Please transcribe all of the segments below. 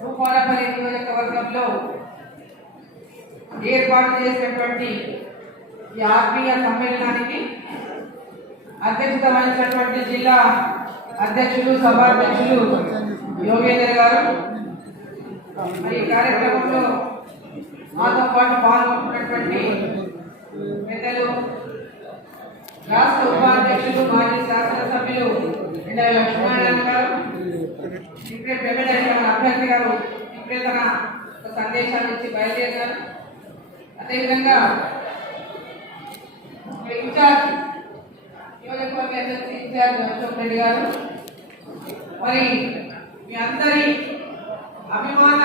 భూపాలపల్లి నియోజకవర్గంలో ఏర్పాటు చేసినటువంటి ఈ ఆత్మీయ సమ్మేళనానికి అధ్యక్షత వహించినటువంటి జిల్లా అధ్యక్షులు సభాధ్యక్షులు యోగేందర్ గారు, మరి ఈ కార్యక్రమంలో మాతో పాటు పాల్గొంటున్నటువంటి పెద్దలు రాష్ట్ర ఉపాధ్యక్షులు మాజీ శాసనసభ్యులు ఎండ లక్ష్మీనారాయణ గారు, ఇప్పుడే పెద్దలైన అభ్యర్థి గారు ఇప్పుడే తన సందేశాన్ని ఇచ్చి బయలుదేరారు. అదేవిధంగా ఇన్ఛార్జ్ నియోజకవర్గ ఎస్ఎస్సీ ఇన్ఛార్జ్ అశోక్ రెడ్డి గారు, మరి మీ అందరి అభిమాన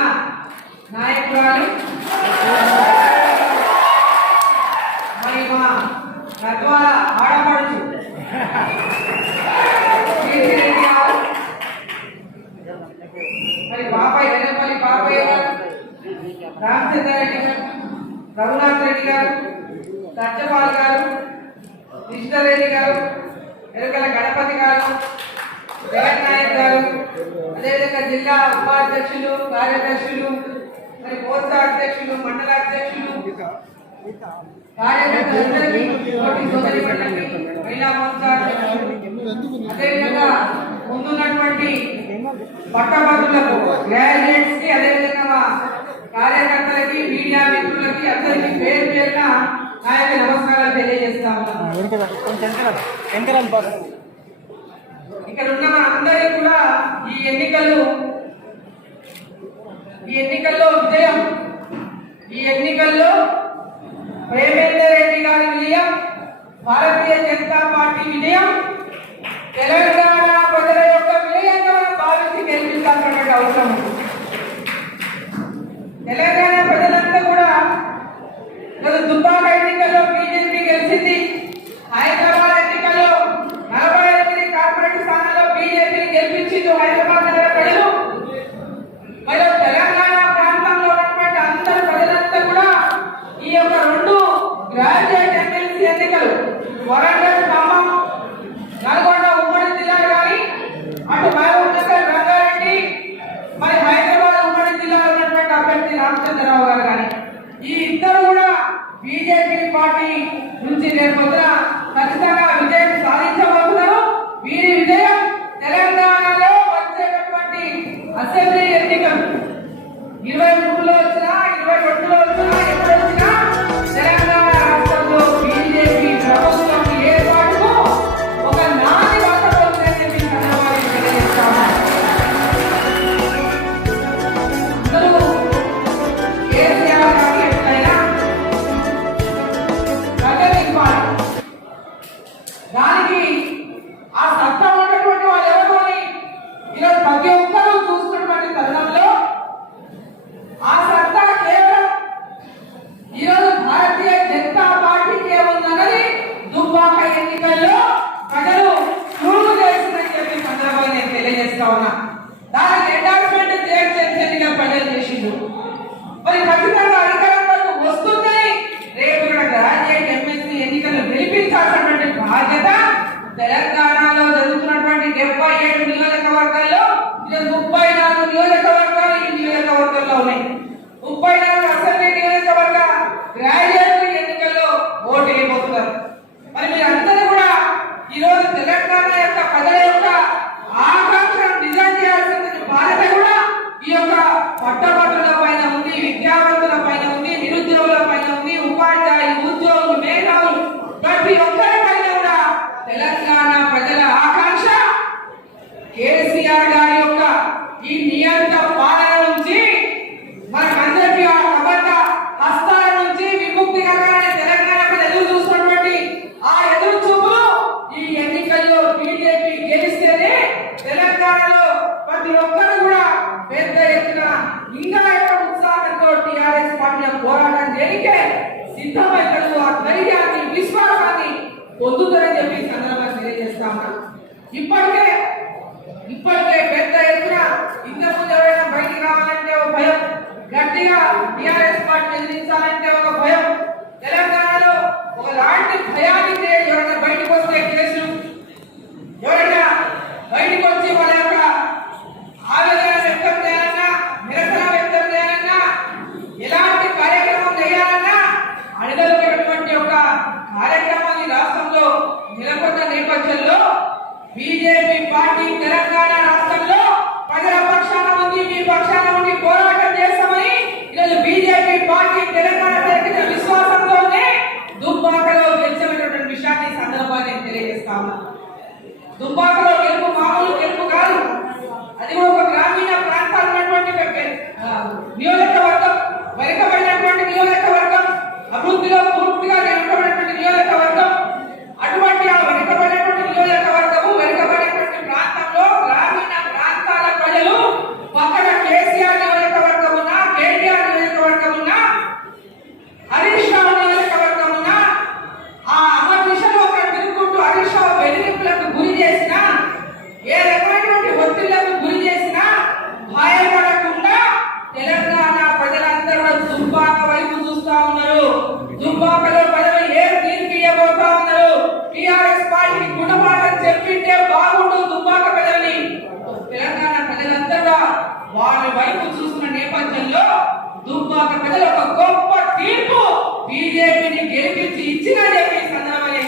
నాయకురాలు మరి మా గద్వాల ఆడపడుచు మరి బాబాయ్ వెనపల్లి బాబాయ్ గారు, రామచంద్ర రెడ్డి గారు, రఘునాథ్ రెడ్డి గారు, సత్యపాల్ గారు, కృష్ణారెడ్డి గారు, ఎరుకల గణపతి గారు, జగన్ నాయక్ గారు, అదేవిధంగా జిల్లా ఉపాధ్యక్షులు, కార్యదర్శులు, మరి మోర్చా అధ్యక్షులు, మండల అధ్యక్షులు, కార్యకర్తలందరికీ, మహిళా మోర్చా అధ్యక్షులు, అదేవిధంగా ముందున్నటువంటి పట్టభద్రులకు, గ్రాడ్యుయేట్స్ కి, అదేవిధంగా మా కార్యకర్తలకి, మీడియా మిత్రులకి అందరికీ పేరు పేరున నా యొక్క నమస్కారాలు తెలియజేస్తా ఉన్నాను. ఇక్కడ ఉన్న అందరికీ కూడా ఈ ఎన్నికల్లో విజయం, ఈ ఎన్నికల్లో ప్రేమేందర్ రెడ్డి గారి విజయం, భారతీయ జనతా పార్టీ విజయం, తెలంగాణ ప్రజల యొక్క విజయంగా మనం భావించి గెలిపించాల్సినటువంటి అవసరం ఉంది. తెలంగాణ ప్రజలంతా కూడా దుబ్బాక ఎన్నికల్లో బీజేపీ గెలిచింది, హైదరాబాద్ ఎన్నికల్లో 48 కార్పొరేట్ స్థానాల్లో బీజేపీని గెలిపించింది హైదరాబాద్ నగర ప్రజలు. మరి తెలంగాణ ప్రాంతంలో ఉన్నటువంటి అందరు ప్రజలంతా కూడా ఈ యొక్క 2 గ్రాడ్యుయేట్ ఎమ్మెల్సీ ఎన్నికలు, వరంగల్, ఖమ్మం, నల్గొండ ఉమ్మడి జిల్లాలు కానీ, అటు మహబూబ్ నగర్, రంగారెడ్డి, మరి హైదరాబాద్ ఉమ్మడి జిల్లాలో ఉన్నటువంటి అభ్యర్థి రామచంద్రరావు గారు కానీ, ఈ ఇద్దరు కూడా బీజేపీ పార్టీ నుంచి రేపు ఖచ్చితంగా విజయం సాధించబోతున్నారు. వీరి విజయం తెలంగాణలో వచ్చేటటువంటి అసెంబ్లీ ఎన్నికలు 23లో వచ్చినా, 22లో వచ్చినా, ఎప్పుడు వచ్చినా తెలంగాణ రాష్ట్రంలో బీజేపీ ప్రభుత్వం ఏర్పాటుకు ఒక నాది వాతావరణం చెప్పి చంద్రబాబు తెలియజేస్తాము. అందరూ కేసీఆర్ గారు ఎట్లయినా ప్రజలు ఇవ్వాలి, దానికి ఆ సత్తా ఉన్నటువంటి వాళ్ళు ఎవరిని ఈరోజు ప్రతి ఒక్కరూ చూస్తున్నటువంటి తరుణంలో ఆ సత్తా కేవలం ఈరోజు భారతీయ జనతా పార్టీకే ఉందన్నది దుబ్బాక ఎన్నికల్లో ప్రజలు ప్రూవ్ చేసిందని చెప్పి సందర్భంగా నేను తెలియజేస్తా ఉన్నా. దానికి ఎండార్స్మెంట్ ఎన్నికలు ప్రజలు చేసిండు. మరి ఖచ్చితంగా అధికారంలోకి వస్తుందని రేపు ఇక్కడ గ్రాడ్యుయేట్ ఎమ్మెల్సీ ఎన్నికలు గెలిపించాల్సినటువంటి బాధ్యత తెలంగాణలో జరుగుతున్నటువంటి 77 నియోజకవర్గాల్లో 34 నియోజకవర్గాలు ఈ నియోజకవర్గంలో ఉన్నాయి. 34 అసెంబ్లీ నియోజకవర్గ గ్రాడ్యుయేట్ ఎన్నికల్లో ఓటు వేయబోతున్నారు. మరి మీరందరూ కూడా ఈరోజు తెలంగాణ యొక్క ప్రజల యొక్క ఆకాంక్షను నిజం చేయాల్సిన బాధ్యత కూడా ఈ యొక్క పట్టభద్రుల పైన ఉంది, విద్యావంతుల పైన ఉంది, నిరుద్యోగుల పైన ఉంది, ఉపాధ్యాయులు, ఉద్యోగులు, మేధావులు, ప్రతి ఒక్కరి పైన కూడా తెలంగాణ ప్రజల ఆకాంక్ష కేసీఆర్ గారి యొక్క ఈ నియంత్ర పాలన నుంచి మనకందరికీ ఆ కబడ్డ హస్తాల నుంచి విముక్తి కలగాలని తెలంగాణ ప్రజలు చూస్తున్నటువంటి ఆ ఎదురు చూపులు ఈ ఎన్నికల్లో బీజేపీ గెలిస్తేనే తెలంగాణలో ప్రతి ఒక్కరు కూడా పెద్ద ఎత్తున ఇంకా ఎక్కువ ఉత్సాహంతో టీఆర్ఎస్ పార్టీ పోరాటం చేయకే సిద్ధమైనట్లు ఆ ధైర్యాన్ని, విశ్వాసాన్ని పొందుతారని చెప్పి సందర్భంగా తెలియజేస్తా ఉన్నాను. ఇప్పటికే పెద్ద ఎత్తున ఇంతకుముందు ఎవరైనా బయటికి రావాలంటే ఒక భయం, గట్టిగా టీఆర్ఎస్ పార్టీ ఎదిరించాలంటే ఒక భయం, తెలంగాణలో ఒకలాంటి భయానికి ఎవరైనా బయటకు వస్తే కేసులు, ఎవరైనా బయటకు వచ్చి వాళ్ళ యొక్క ఆవేదన వ్యక్తం దుబ్బాకలో గెలుపు మామూలు గెలుపు కాదు. అది కూడా ఒక గ్రామీణ ప్రాంతాలు ఉన్నటువంటి నియోజకవర్గం, వెనుకబడినటువంటి నియోజకవర్గం, అభివృద్ధిలో పూర్తిగా వెనుకబడినటువంటి నియోజకవర్గం. అటువంటి ఆ వెనుకబడినటువంటి నియోజకవర్గము, వెనుకబడినటువంటి ప్రాంతంలో గ్రామీణ ప్రాంతాల ప్రజలు పక్కన కేసీఆర్ నియోజకవర్గం ఉన్నా, కేటీఆర్ నియోజకవర్గం ఉన్నా, హరీష్ రావు నియోజకవర్గం ఉన్నా, ఆ అమర్ దిశలో అక్కడ తిరుగుకుంటూ హరీష్ రావు బెదిరింపులకు గురి చేసినా, ఏ రకమైనటువంటి ఒత్తిళ్లకు గురి చేసినా భయపడకుండా తెలంగాణ ప్రజలందరూ దుబ్బాక వైపు చూస్తా ఉన్నారు. దుబ్బాకలో ప్రజలు ఏ తీర్పు ఇవ్వబోతా ఉన్నారు. టీఆర్ఎస్ పార్టీ గుణపాఠం చెప్పింటే బాగుండు దుబ్బాక ప్రజల్ని. తెలంగాణ ప్రజలందరూ వారి వైపు చూస్తున్న నేపథ్యంలో దుబ్బాక ప్రజలు ఒక గొప్ప తీర్పు బీజేపీని గెలిపించి ఇచ్చిన చెప్పి సందర్భంగా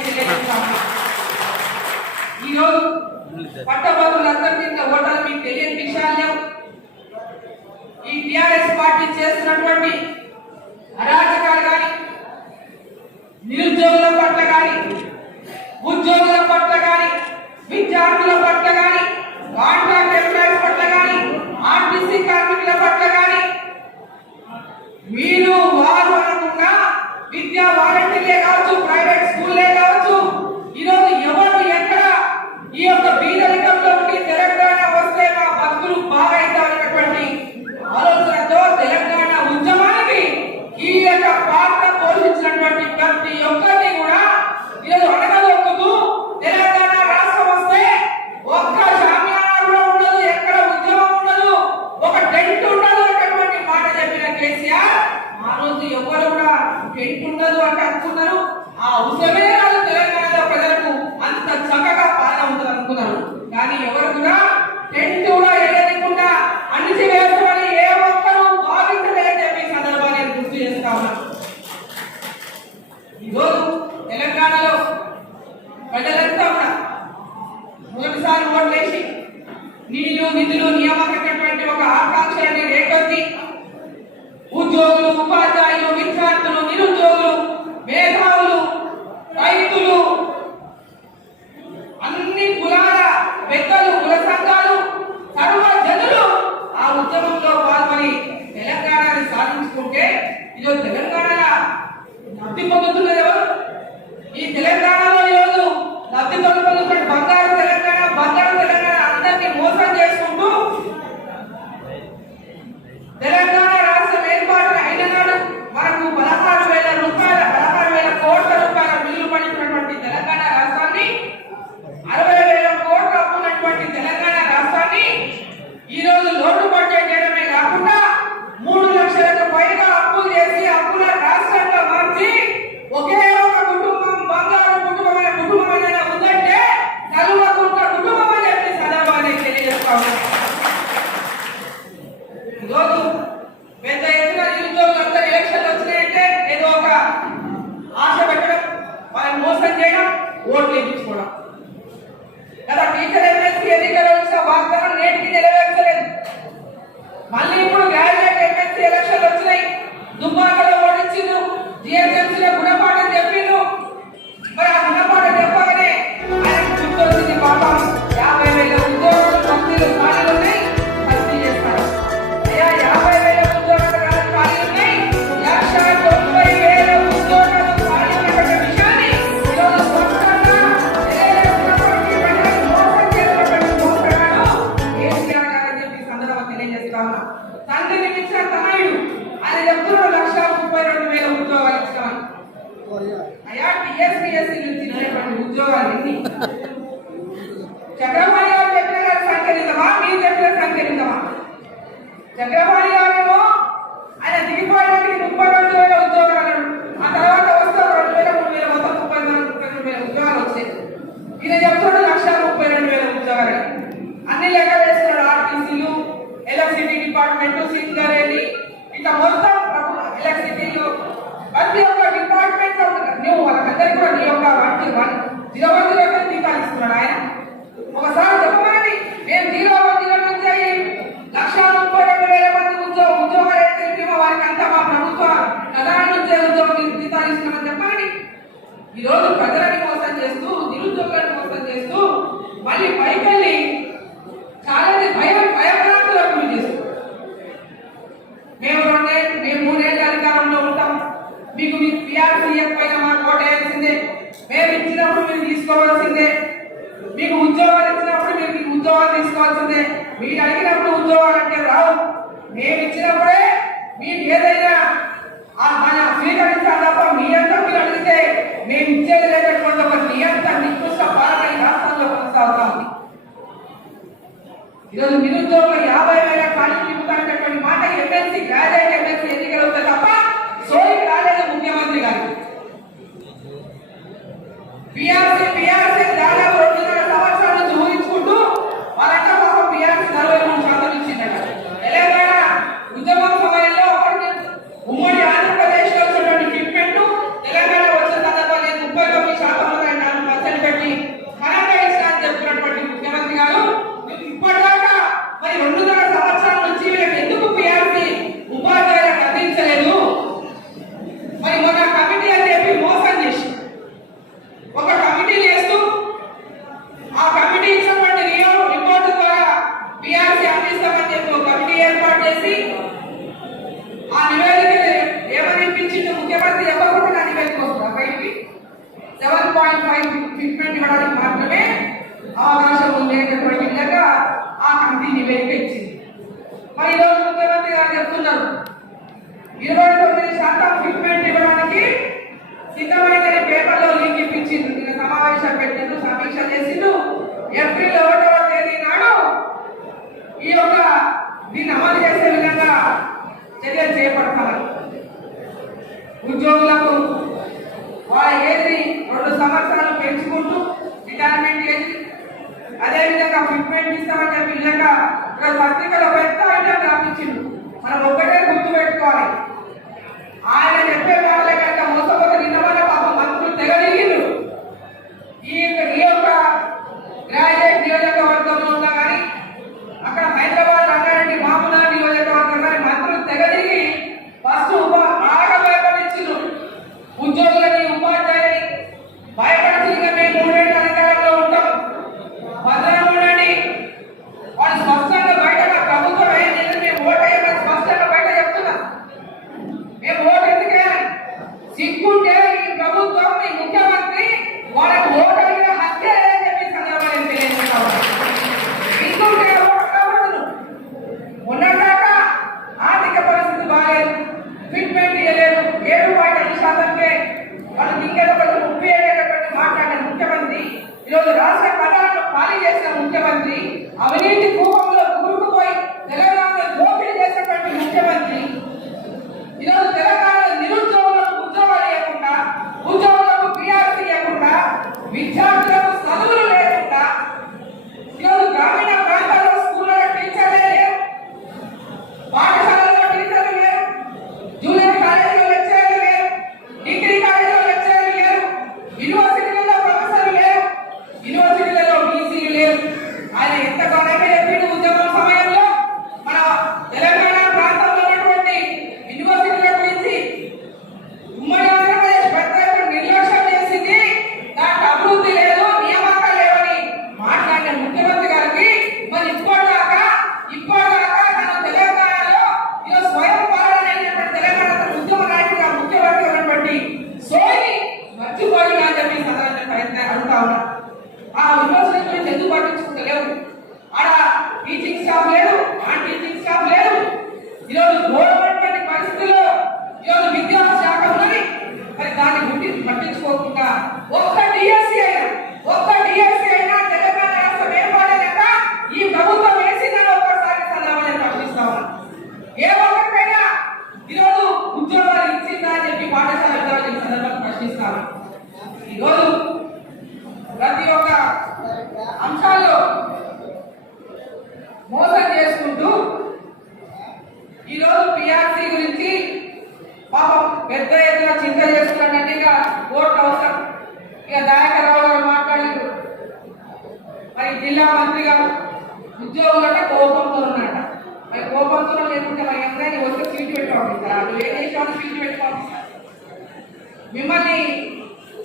ఈరోజు పట్టభద్రులందరికీ ఇంకా ఓటర్లు మీకు తెలియని విషయాలు ఈ టిఆర్ఎస్ పార్టీ చేస్తున్నటువంటి అరాచకాలు కానీ, నిరుద్యోగుల పట్ల కానీ, ఉద్యోగుల పట్ల కానీ, విద్యార్థుల పట్ల కానీ, కాంట్రాక్ట్ ఎంప్లాయీస్ పట్ల కానీ, ఆర్టీసీ కార్మికుల పట్ల కానీ, వీరు వారు అనుకున్న విద్యా వాలంటీర్లే కావచ్చు, ప్రైవేట్ స్కూల్లే కావచ్చు, ఈరోజు ఎవరు ఎక్కడ ఈ యొక్క బీదరికంలో ఉండి తెలంగాణ వస్తే మా భక్తులు బాగా అవుతారన్నటువంటి ఆలోచనతో తెలంగాణ ఉద్యమానికి కీలక పాత్ర పోషించినటువంటి ప్రతి ఒక్కరిని కూడా ఈరోజు అడగదొక్కుతూ తెలంగాణ రాష్ట్రం వస్తే ఒక్క షామియానా కూడా ఉండదు, ఎక్కడ ఉద్యమం ఉండదు, ఒక టెంట్ ఉండదు అన్నటువంటి మాట చెప్పిన కేసీఆర్ ఆ రోజు ఎవరు కూడా టెంట్ ఉండదు అంటే అనుకున్నారు. ఆ అవసరమే కాదు తెలంగాణలో ప్రజలకు అంత చక్కగా పాలన ఉంటుంది అనుకున్నారు. కానీ ఎవరు కూడా టెంట్ కూడా ఎగరకుండా అణిచివేస్తామని ఏ ఒక్కరూ భావించలేదని చెప్పి సందర్భాన్ని గుర్తు చేస్తా ఉన్నారు. ఈరోజు తెలంగాణలో ప్రజలంతా కూడా మొదటిసారి ఓట్లేసి నీళ్లు నిధులు నియామకమైనటువంటి ఒక ఆకాంక్షలని రేకెత్తి ఉద్యోగులు, ఉపాధ్యాయులు, విద్యార్థులు, నిరుద్యోగులు, మేధావులు, రైతులు, అన్ని కులాల పెద్దలు, కుల సంఘాలు, సర్వ జనులు ఆ ఉద్యమంలో పాల్గొని తెలంగాణని సాధించుకుంటే ఈరోజు తెలంగాణ లబ్ధి పొందుతున్నది ఎవరు? ఈ తెలంగాణలో ఈరోజు లబ్ధి పొందుతున్న బంగారు తెలంగాణ అందరినీ మోసం చేసుకుంటూ తెలంగాణ రాష్ట్రం ఏర్పాటు అయిన నాడు మనకు 16,000 కోట్ల రూపాయల బిల్లు పడినటువంటి తెలంగాణ రాష్ట్రాన్ని, 60,000 కోట్ల అప్పున్నటువంటి తెలంగాణ రాష్ట్రాన్ని ఈరోజు లోటు బడ్జెట్ చేయడమే కాకుండా 3 లక్షలకు పైగా అప్పులు చేసి అప్పుల రాష్ట్రంగా మార్చి ఒకే ఒక కుటుంబం బంగారు కుటుంబమైన కుటుంబం ఏదైనా ఉందంటే కలువకుంట కుటుంబం అని చెప్పి సందర్భాన్ని తెలియజేస్తా ఉన్నాం. ఈరోజు పెద్ద ఎత్తున నిరుద్యోగులందరూ ఎలక్షన్లు వచ్చినాయంటే ఏదో ఒక ఆశ పెట్టడం, వాళ్ళని మోసం చేయడం, ఓట్లు వేయించుకోవడం. కదా టీచర్ ఎమ్మెల్సీ ఎన్నికలు వచ్చిన వాగ్దానం నేటికి నెరవేర్చలేదు. మళ్ళీ ఇప్పుడు గ్రాడ్యుయేట్ ఎమ్మెల్సీ ఎలక్షన్లు వచ్చినాయి, దుబ్బాకలో ఓడించిండ్రు, జిహెచ్ఎంసీలో గుణపాఠం చెప్పిండ్రు. మరి ఆ గుణపాఠం చెప్పగానే ఆయన గుర్తొచ్చింది, పాపం 50,000 ఉద్యోగాలు కంపెనీలు ఖాళీలు ఉన్నాయి, భర్తీ చేస్తారు. అయ్యా 50,000 ఉద్యోగాలు ఖాళీలు ఉన్నాయి, 1,90,000 ఉద్యోగాలు ఖాళీ ఉన్నటువంటి విషయాన్ని ఈరోజు స్పష్టంగా తెలియజేస్తున్నటువంటి ప్రజలకు మోసం చేసినటువంటి మోసగాడు కేసీఆర్ గారు అని చెప్పి సందర్భంగా తెలియజేస్తా ఉన్నా. తండ్రిని మించిన తనయుడు ఆయన చెప్తున్నారు 1,32,000 ఉద్యోగాలు ఇస్తామని. అయ్యా టీఎస్పీఎస్సీ నుంచి ఇచ్చినటువంటి ఉద్యోగాలు ఎన్ని? చక్రపాణి గారు చెప్పిన గారి సంఖ్య నిజమా, మీరు చెప్పిన సంఖ్య నిజమా? చక్రపాణి గారేమో ఆయన దిగిపోవడానికి 32,000 ఉద్యోగాలు, ఆ తర్వాత వస్తే 2,000, 3,000 మొత్తం 32,000 ఉద్యోగాలు వచ్చాయి. ఈయన చెప్తున్నాడు 1,32,000 ఉద్యోగాలు. అన్ని లెక్కలు వేస్తున్నాడు. ఆర్టీసీలు, ఎలక్ట్రిసిటీ డిపార్ట్మెంట్, సీట్లరేని, ఇట్లా మొత్తం ఎలక్ట్రిసిటీలు ప్రతి ఒక్క డిపార్ట్మెంట్ నువ్వు వాళ్ళందరికీ కూడా నీ యొక్క 01 జీతాలు ఇస్తున్నాడు ఆయన. ఒకసారి చెప్పమని మేము 01 నుంచి 1,32,000 మంది ఉద్యోగాలు అయితే వారికి అంతా మా ప్రభుత్వ ప్రధాన నుంచి జీతాలు ఇస్తున్నామని చెప్పమని ఈరోజు ప్రజలని మోసం చేస్తూ, నిరుద్యోగులను మోసం చేస్తూ మళ్ళీ పైకి వెళ్ళి చాలా భయభ్రాంతులకు గురి చేస్తారు. మేము 3 ఏళ్ళ అధికారంలో ఉంటాం, మీకు పిఆర్సీ ఇవ్వకపోయినా మాకు ఓటేయాల్సిందే, మేము ఇచ్చినప్పుడు మీరు తీసుకోవాల్సిందే, మీకు ఉద్యోగాలు ఇచ్చినప్పుడు మీరు ఉద్యోగాలు తీసుకోవాల్సిందే, మీరు అడిగినప్పుడు ఉద్యోగాలు అంటే రావు, మేము ఇచ్చినప్పుడే మీకు ఏదైనా మన స్వీకరించాలి తప్ప మీ అంతా మీరు అడిగితే మేము ఇచ్చేది లేనటువంటి ఒక నికృష్ట పాలన ఈ రాష్ట్రంలో కొనసాగుతా ఉంది. ఈరోజు నిరుద్యోగులు 50,000 ఖాళీ నింపుతానటువంటి మాట ఎమ్మెల్సీ గ్రాడ్యుయేట్ ఎమ్మెల్సీ ఎన్నికలు అవుతాయి తప్ప సోయి రాలేదు ముఖ్యమంత్రి గారు. పిఆర్సీ దాదాపు 2.5 సంవత్సరాల నుంచి ఊహించుకుంటూ వాళ్ళంటే పాపం పిఆర్సీ 43% ఇచ్చిందట. తెలంగాణ ఉద్యమం సమయంలో ఉమ్మడి ఆంధ్రప్రదేశ్ లో ఉన్నటువంటి ఫిట్మెంట్ తెలంగాణ వచ్చిన సందర్భంలో 39% పెట్టి ఘనంగా ఇస్తానని చెప్తున్నటువంటి ముఖ్యమంత్రి గారు ఇప్పటిదాకా మరి 2.5 సంవత్సరాల నుంచి వీళ్ళకి ఎందుకు పిఆర్సీ ఉపాధ్యాయులకు అందించలేదు? మరి మన కమిటీ అని చెప్పి మోసం చేసి ఒక కమిటీ చేస్తూ ఆ కమిటీ ఇచ్చినటువంటి రిపోర్టు ద్వారా పిఆర్సీ అందిస్తామని చెప్పి ఒక కమిటీ ఏర్పాటు చేసి ఆ నివేదిక ఏమని ఇప్పించింది ముఖ్యమంత్రి చెప్పకుండా నివేదిక వస్తుంది. బయటికి 7.5 ఫిట్మెంట్ ఇవ్వడానికి మాత్రమే అవకాశం ఉండేటటువంటి విధంగా ఆ కమిటీ నివేదిక ఇచ్చింది. మరి ఈరోజు ముఖ్యమంత్రి గారు చెప్తున్నారు 29% ఫిట్మెంట్ ఇవ్వడానికి సిద్ధమైందని పేపర్లో లింక్ ఇప్పించింది. నిన్న సమావేశం పెట్టిండు, సమీక్ష చేసిండు. ఏప్రిల్ 1వ తేదీ నాడు ఈ యొక్క దీన్ని అమలు చేసే విధంగా చర్యలు చేపడతారు. ఉద్యోగులకు వాళ్ళ ఏజ్ని 2 సంవత్సరాలు పెంచుకుంటూ రిటైర్మెంట్ ఏజ్, అదేవిధంగా ఫిట్మెంట్ ఇస్తామని చెప్పి విధంగా పత్రికలో పెద్ద ఐటమ్ రాపించిండు. మనం ఒక్కటే గుర్తు పెట్టుకోవాలి, ఆయన చెప్పే వాళ్ళ కనుక మోసపోతే నిన్న వల్ల పాపం మంత్రులు తెగలిగిండు. ఈ యొక్క గ్రాడ్యుయేట్ నియోజకవర్గంలో ఉన్నా కానీ అక్కడ హైదరాబాద్ రంగారెడ్డి మామూలు నియోజకవర్గం కానీ మంత్రులు తెగలిగి ఫస్ట్ బాగా భయపడించిండు. ఉద్యోగులని ఉపాధ్యాయుని భయపడించి మేము 3 ఏళ్ళ అధికారంలో ఉంటాం, భద్రంగా ఉండండి, వాళ్ళు స్పష్టంగా బయట ప్రభుత్వం ఏం చేసి మేము ఓటేయమని స్పష్టంగా బయట చెప్తున్నాం. మేము ఓటు ఎందుకేయాలి? సిగ్గుంటే ఈ ప్రభుత్వం ఈ ముఖ్యమంత్రి వాళ్ళకు ఓటు అడిగిన హత్య అని చెప్పి సందర్భంగా తెలియజేస్తాం. సిగ్గుంటే ఓటు కావద్దు. ఉన్నదాకా ఆర్థిక పరిస్థితి బాగాలేదు, ఫిట్మెంట్ ఇవ్వలేదు, 7.5%కే వాళ్ళకి ఇంకేదో 37 మాట్లాడిన ముఖ్యమంత్రి, ఈరోజు రాష్ట్ర పదాలను ఖాళీ చేసిన ముఖ్యమంత్రి, అవినీతి కూపంలో కూరుకుపోయి తెలంగాణ దోపిడీ చేసినటువంటి ముఖ్యమంత్రి, ఈరోజు తెలంగాణలో నిరుద్యోగులకు ఉద్యోగాలు ఇవ్వకుండా, ఉద్యోగులకు పిఆర్సీ ఇవ్వకుండా, విద్యార్థులకు చదువులు లేకుండా, ఈరోజు గ్రామీణ ప్రాంతాల్లో స్కూళ్ళలో టీచర్లే లేరు, పాఠశాలలో టీచర్లు లేరు, జూనియర్ కాలేజీలో లెక్చరర్లు లేరు, డిగ్రీ కాలేజీలో లెక్చరర్లు లేరు, యూనివర్సిటీలలో ప్రొఫెసర్లు లేరు, యూనివర్సిటీలలో బీసీలు లేరు. ఆయన ఎంత గొడవగా చెప్పిండు ఉద్యమం సమయంలో మన తెలంగాణ ప్రాంతంలో ఉన్నటువంటి యూనివర్సిటీల గురించి. ఉమ్మడి ఆంధ్రప్రదేశ్ పెద్ద నిర్లక్ష్యం చేసింది, దాంట్లో అభివృద్ధి లేదు, నియామకాలు లేవని మాట్లాడిన ముఖ్యమంత్రి గారికి మరి ఇప్పటిదాకా మన తెలంగాణలో ఈరోజు స్వయం పాలన అయినటువంటి తెలంగాణ ఉద్యమ నాయకుడిగా ముఖ్యమంత్రి ఉన్నటువంటి సోయి మర్చిపోయి అని చెప్పి సదరణ ప్రయత్నం అడుగుతా ఉన్నా. ఆ యూనివర్సిటీ గురించి ఎందుకు పట్టించుకుంటలేవు? ఆడ టీచింగ్ స్టాఫ్ లేదు, నాన్ టీచింగ్ స్టాఫ్ లేదు. ఈరోజు గవర్నమెంట్ పరిస్థితుల్లో ఈరోజు విద్యాశాఖ ఉన్నది, మరి దాన్ని గురించి పట్టించుకోకుండా ఒక్క డిఎస్సీ అయినా తెలంగాణ రాష్ట్రం ఏర్పడినాక ఈ ప్రభుత్వం వేసిందని ఒక్కసారి సమాధానం ప్రశ్నిస్తా ఉన్నాం. ఏ ఒక్కరికైనా ఈరోజు ఉద్యోగాలు ఇచ్చిందా అని చెప్పి పాఠశాల విద్యార్థుల సందర్భంగా ప్రశ్నిస్తాను. ఈరోజు ప్రతి ఒక్క అంశాల్లో మోసం చేసుకుంటూ ఈరోజు పిఆర్సీ గురించి పాపం పెద్ద ఎత్తున చింత చేస్తున్నట్టు ఇక కోర్టు అవసరం. ఇక దయాకరావు గారు మాట్లాడారు, మరి జిల్లా మంత్రి గారు ఉద్యోగులంటే కోపంతో ఉన్నట. మరి కోపంతో లేకుంటే మరి అందరినీ వస్తే సీటు పెట్టి పంపిస్తారు, ఏ దేశంలో సీటు పెట్టి పంపిస్తారు. మిమ్మల్ని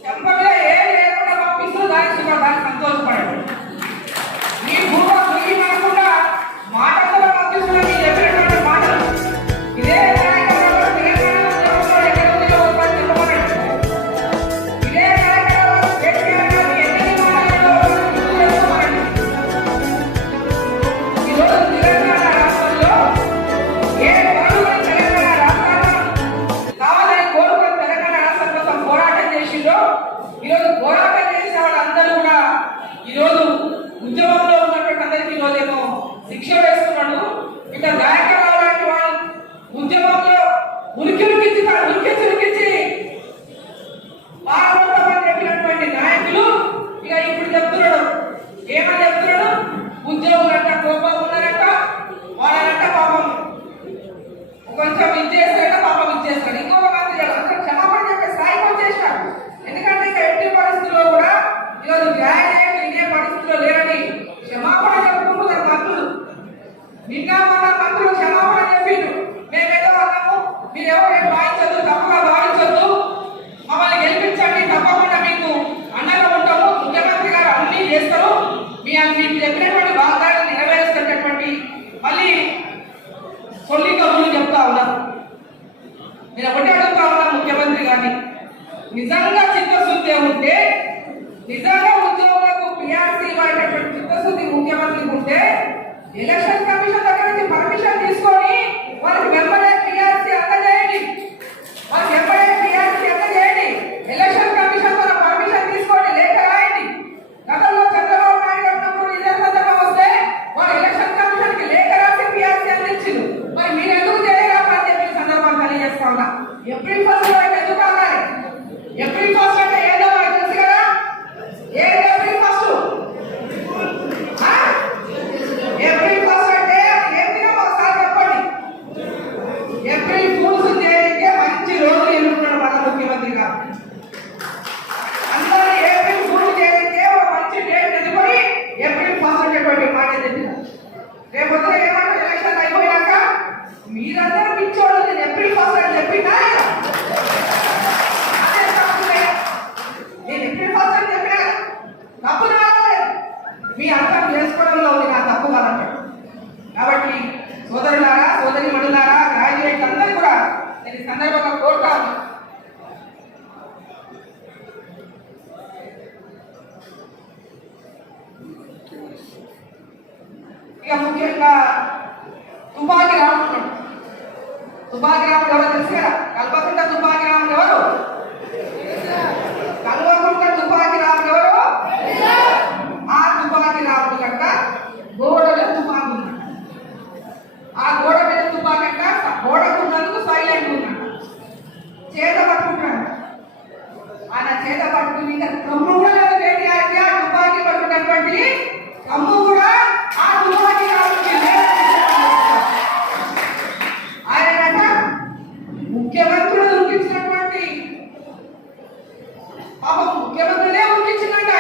చెప్పగా ఏం లేకుండా పంపిస్తూ దానికి సంతోషపడండి. నిజంగా చిత్తశుద్ధి ఉంటే, నిజంగా ఉద్యోగులకు పిఆర్సీ ఇవ్వాలనేటువంటి చిత్తశుద్ధి ముఖ్యమంత్రి ఉంటే ఎలక్షన్ కమిషన్ దగ్గర నుంచి పర్మిషన్ తీసుకొని వాళ్ళకి వెంబడే పిఆర్సీ అందజేయండి. వాళ్ళకి వెంబడే పిఆర్సీ అందజేయండి. ఎలక్షన్ కమిషన్ ద్వారా పర్మిషన్ తీసుకోండి, లేఖ రాయండి. గతంలో చంద్రబాబు నాయుడు ఉన్నప్పుడు ఇదే సందర్భం వస్తే వాళ్ళు ఎలక్షన్ కమిషన్ కి లేఖ రాసి పిఆర్సీ అందించారు. మరి మీరు ఎందుకు చేయలేరా అని చెప్పి సందర్భం తెలియజేస్తా ఉన్నా. ఏప్రిల్ 1 ఎందుకు ఆగాలి? ఏప్రిల్ 1 అంటే ఏదో తెలుసు కదా. ఏప్రిల్ 1 ఏప్రిల్ 1 అంటే ఏమిటో ఒకసారి చెప్పండి. ఏప్రిల్ ఫూల్స్ చేయడానికి మంచి రోజు ఎన్నుకున్నాడు మన ముఖ్యమంత్రి గారు. అందరూ ఏప్రిల్ ఫూల్ చేయడానికి ఒక మంచి డేట్ ఎన్నుకొని ఏప్రిల్ 1 అనేటువంటి మాట చెప్పినారు. రేపు ఏమంటారు? ఎలక్షన్ అయిపోయాక మీరందరూ పిచ్చోళ్ళు, నేను ఏప్రిల్ 1 అని చెప్పినా నేను ఏప్రిల్ 1 అని చెప్పినా తప్పు రాలేదు. మీ అర్థం చేసుకోవడంలో ఉంది నా తప్పు కాదంటాడు. కాబట్టి సోదరులారా, సోదరి మణులారా, గ్రాడ్యుయేట్ అందరూ కూడా నేను ఈ సందర్భంగా కోరుతాను. ఇక ముఖ్యంగా తుపాకి రాముడు. తుపాకి రాముడు ఎవరో తెలుసు కదా. కల్పకుంట తుపాకి రాముడు ఎవరు? కల్వకుంట తుపాకి రాముడు ఎవరు? ఆ తుపాకి రాముడు కంట గోడ మీద తుపాకి ఉన్నాడు. ఆ గోడ మీద తుపాకి అంట గోడకున్నందుకు సైలెంట్ ఉన్నాడు. చేత పట్టుకుంటాడు. ఆయన చేత పట్టుకుని కమ్ము కూడా లేదు. ఆ తుపాకి పట్టుకున్నటువంటి కమ్ము కూడా ఆ తుపాకి రాముడికి ఆయన ముఖ్యమంత్రులు ఉరికించినటువంటి పాపం ముఖ్యమంత్రినే ఉరికించినట్ట.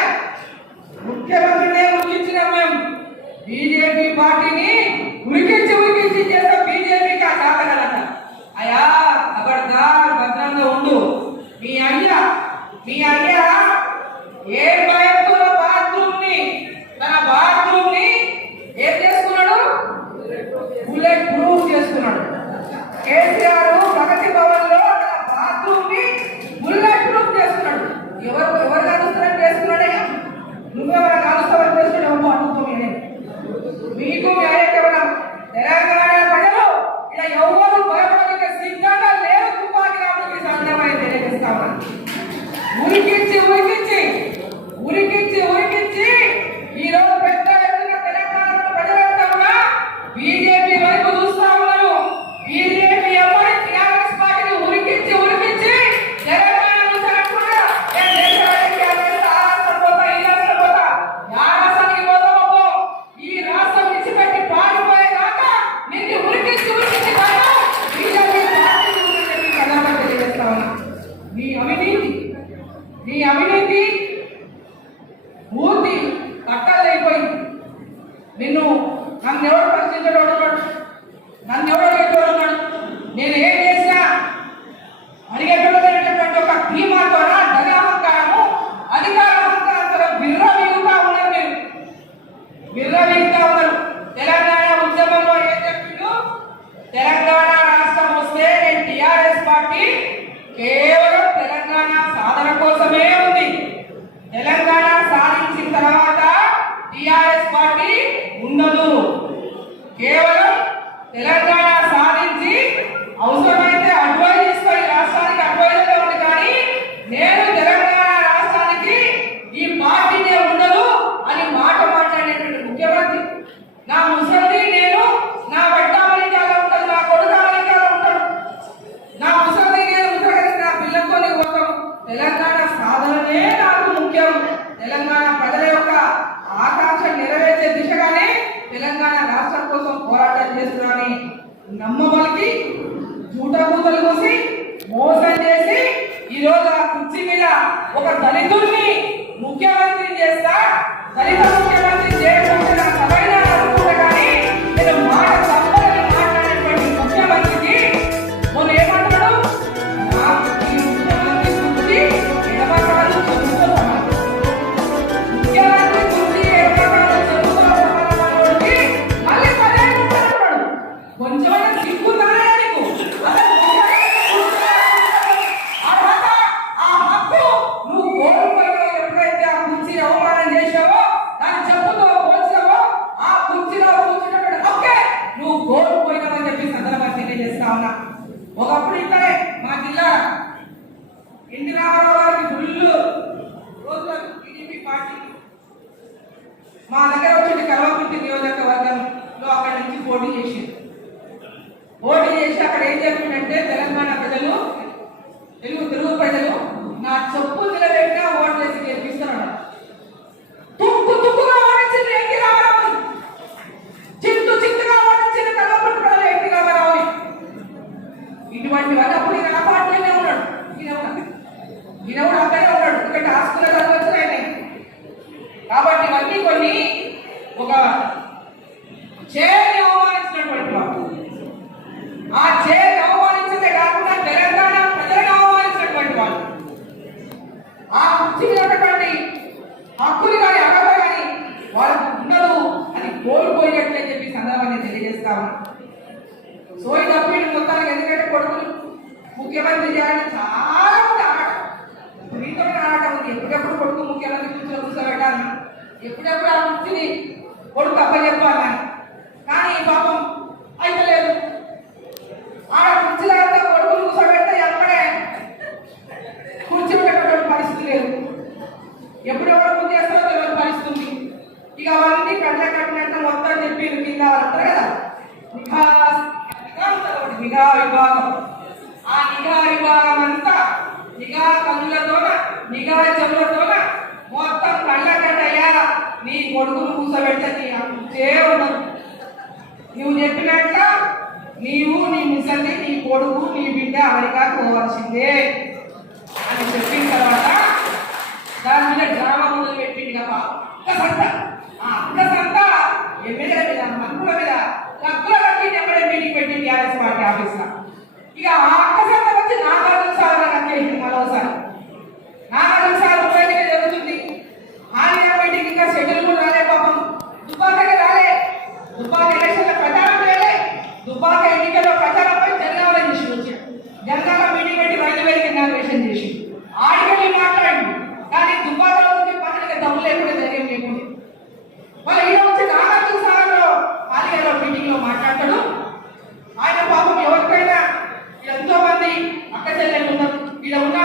ముఖ్యమంత్రినే ఉరికించిన మేము బీజేపీ పార్టీని ఉరికించి చేస్తాం. బీజేపీకి ఆ కాదనట. అయ్యా అబర్దార్ భద్రంగా ఉండు. మీ అయ్యా ఏ భయంతో తన బాత్రూమ్ ని ఏం చేసుకున్నాడు? బుల్లెట్ ప్రూఫ్ చేసుకున్నాడు. కేసీఆర్ ప్రగతి భవన్ లో తన బాత్రూమ్ ని బుల్లెట్ ప్రూఫ్ చేసుకున్నాడు. ఎవరు కలుస్తారని చేసుకున్నాడే? నువ్వెవరు కలుస్తావని చేసుకున్నావు అనుకోమే. మీకు ఎవరైనా తెలంగాణ ప్రజలు ఇలా ఎవరు భయపడక సిద్ధంగా లేరు. తుపాకి రాముడికి సందర్భంగా తెలియజేస్తా ఉన్నారు. ఉరికించి ఈ రోజు పెద్ద ఎత్తున తెలంగాణ ప్రజలంతా కూడా బీజేపీ వైపు చూస్తా ఉన్నారు. బీజేపీ ఎవరి టీఆర్ఎస్ పార్టీని ఉరికించి తెలంగాణ చూసినట్టుగా రాష్ట్రానికి పోతామో ఈ రాష్ట్రం విడిచిపెట్టి పారిపోయేదాకా నిన్ను ఉరికించి బీజేపీ పార్టీ తెలియజేస్తా ఉన్నా. నీ అవినీతి పూర్తి కట్టాలైపోయింది. నన్ను ఎవరు ప్రశ్నించడం? నన్ను ఎవరు అడిగేటోడు? నేను ఏం చేసినా అడిగేటటువంటి ఒక ధీమా ద్వారా ధనాహంకారము, అధికారాహంకారంతో విర్రవీగుతా ఉన్నారు. తెలంగాణ ఉద్యమంలో ఏం చెప్పిండు? తెలంగాణ రాష్ట్రం వస్తే నేను టీఆర్ఎస్ పార్టీ కేవలం తెలంగాణ సాధన కోసమే ఉంది. తెలంగాణ సాధించిన తర్వాత టీఆర్ఎస్ పార్టీ ఉండదు. కేవలం తెలంగాణ సాధించి అవసరమైతే అడ్వైజ్ ఇస్తాయి, రాష్ట్రానికి అడ్వైజర్గా ఉంది. కానీ నేను తెలంగాణ రాష్ట్రానికి ఈ పార్టీనే ఉండదు అని మాట మాట్లాడేటువంటి ముఖ్యమంత్రి. నా ముసలి నేను నా బిడ్డ అమెరికాలో ఉంటాడు, నా కొడుకు అమెరికాలో ఉంటాడు, నా ముసలి నేను ఉంటాడు, నా పిల్లలతో కోసం తెలంగాణ సాధననే నాకు ముఖ్యం. తెలంగాణ ప్రజల యొక్క ఆకాంక్ష నెరవేర్చే దిశగానే తెలంగాణ రాష్ట్రం కోసం పోరాటం చేస్తున్నారని నమ్మబలికి జూటబూతలు కోసి మోసం చేసి ఈరోజు ఆ కుర్చీ మీద ఒక దళితుడిని ముఖ్యమంత్రిని చేస్తా. దళిత ముఖ్యమంత్రి చేయకపోతే నా సభైనా అనుకుంటా. కానీ నేను మాట తప్పని మాట్లాడేటువంటి ముఖ్యమంత్రికి మొన్న ఏమంటాడు? నాకు ఈ ముఖ్యమంత్రి కుర్చీ ఎడమకాలు చదువుతో సమానం. ముఖ్యమంత్రి కుర్చీ ఎడమకాలు చదువుతో సమానమైనోడికి మళ్ళీ 10 ఏళ్ళు ఉంటాడు. కొంచెం సిగ్గుతానే నీకు. అసలు ఆ హక్కు ఎన్టీ రామారావు గారికి ఫుల్ రోజులు టీడీపీ పార్టీ మా దగ్గర వచ్చి కల్వకుర్తి నియోజకవర్గంలో అక్కడి నుంచి పోటీ చేసింది. పోటీ చేసి అక్కడ ఏం చెప్పిందంటే తెలంగాణ ప్రజలు తెలుగు ప్రజలు నా చెప్పు నిలబెట్టినా ఓటు చేసి గెలిపిస్తున్నాడు. తుక్కు తుక్కుగా ఓడించింది ఎన్టీ రామారావు, చింతు చింతుగా ఓడించిన కల్వకుర్తి ప్రజలు ఎన్టీ రామారావుని. ఇటువంటి వాళ్ళు అప్పుడు ఈయన ఆ పార్టీలోనే ఉన్నాడు. ఈయన కూడా అక్కడే ఉన్నాడు. ఇక్కడ ఆస్తుల చదవచ్చు. కాబట్టి ఇవన్నీ కొన్ని ఒక చేరిని అవమానించినటువంటి వాడు. ఆ చేరిని అవమానించదే కాకుండా తెలంగాణ ప్రజలను అవమానించినటువంటి వాడు. ఆ వచ్చినటువంటి హక్కులు కానీ అర్హత కానీ వాళ్ళకు ఉండదు అని కోల్పోయినట్లే చెప్పి సందర్భాన్ని తెలియజేస్తాము. సోయి తప్పిన మొత్తానికి ఎందుకంటే కొడుకులు ముఖ్యమంత్రి చేయాలని చాలా ఉంది ఆట, విపరీతమైన ఆట ఉంది. ఎప్పుడెప్పుడు కొడుకు ముఖ్యమంత్రి కూర్చొని కూర్చోబెట్టాలని, ఎప్పుడెప్పుడు ఆ వృత్తిని కొడుకు అప్పచెప్పాలని. కానీ పాపం అయితే లేదు. ఆడ కుర్చీలంతా కొడుకులు కూర్చోబెడితే అక్కడే కూర్చోబెట్టేటువంటి పరిస్థితి లేదు. ఎప్పుడెప్పుడు ముందు చేస్తారో తెలియని పరిస్థితి. ఇక అవన్నీ కట్ట కట్టినట్టు మొత్తం చెప్పి కింద అంటారు కదా నిఘా విభాగం. ఆ నిఘా విభాగం అంతా నిఘా కన్నులతోన నిఘా చెవులతోన మొత్తం కళ్ళకట్టయ్యా నీ కొడుకును కూర్చోబెట్టని అంతే ఉండదు. నువ్వు చెప్పినట్ల నీవు నీ ముసలి నీ కొడుకు నీ బిడ్డ అమెరికా పోవాల్సిందే అని చెప్పిన తర్వాత దాని మీద డ్రామా మొదలు పెట్టింది కదా అక్క సంత ఎమ్మెల్యే మీద మంత్రుల మీద లక్కుల కట్టి ఎక్కడే మీటింగ్ పెట్టి టీఆర్ఎస్ పార్టీ ఆఫీస్ లో. ఇక ఆ అక్క సంత వచ్చి నాగార్జున సాగర్ కట్టేసింది. మరోసారి నాగార్జున సాగర్ ఉపయోగం జరుగుతుంది. ఆలియా మీటింగ్ ఇంకా షెడ్యూల్ కూడా రాలే. పాపం దుబ్బాకకి రాలే. దుబ్బాక ఎలక్షన్ల ప్రచారం చేయలే. దుబ్బాక ఎన్నికల్లో ప్రచారంపై జనగామ చేసి వచ్చాడు. జనగామ మీటింగ్ పెట్టి 5,000 ఇనాగ్రేషన్ చేసి ఆడికెళ్ళి మాట్లాడింది. కానీ దుబ్బాకలో నుంచి పనులకి దమ్ము లేకుండా ధైర్యం లేకుండా వాళ్ళు ఈయన వచ్చి నాగార్జున సాగర్లో ఆలియాలో మీటింగ్ లో మాట్లాడతాడు. ఆయన పాపం ఎవరికైనా ఎంతో మంది అక్క చెల్లెళ్ళు ఉన్నారు. ఇక్కడ ఉన్న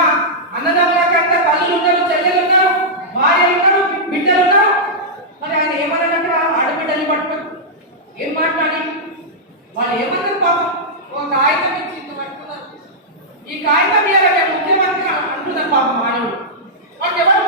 అన్నదమ్ములకంటే తల్లులు ఉన్నారు, చెల్లెలు ఉన్నారు, భార్యలు ఉన్నారు, బిడ్డలు ఉన్నారు. మరి ఆయన ఏమన్నట్టు ఆడబిడ్డలు పట్టుకొని ఏం మాట్లాడి వాళ్ళు ఏమన్నారు? పాపం ఒక కాగితం ఇచ్చి ఇంత పట్టుకున్నారు. ఈ కాగితం మీద ముఖ్యమంత్రి అంటున్నారు. పాపం ఆడవాళ్ళు వాళ్ళు ఎవరు